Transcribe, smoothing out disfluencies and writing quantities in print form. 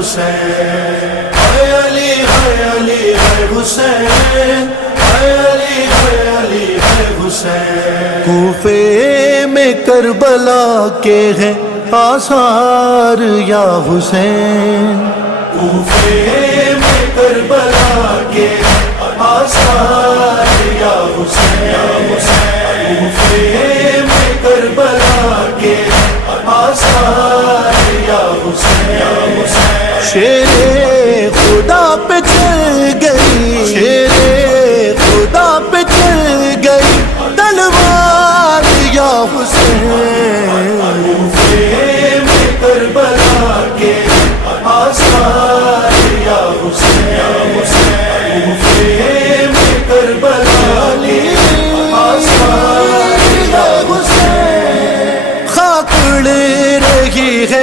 حسین، ہے علی ہے علی ہے حسین، ہے علی ہے علی ہے حسین۔ کوفے میں کربلا کے ہیں آثار یا حسین، کوفے میں کربلا کے آثار یا حسین، کوفے میں کربلا کے آثار یا حسین۔ شیر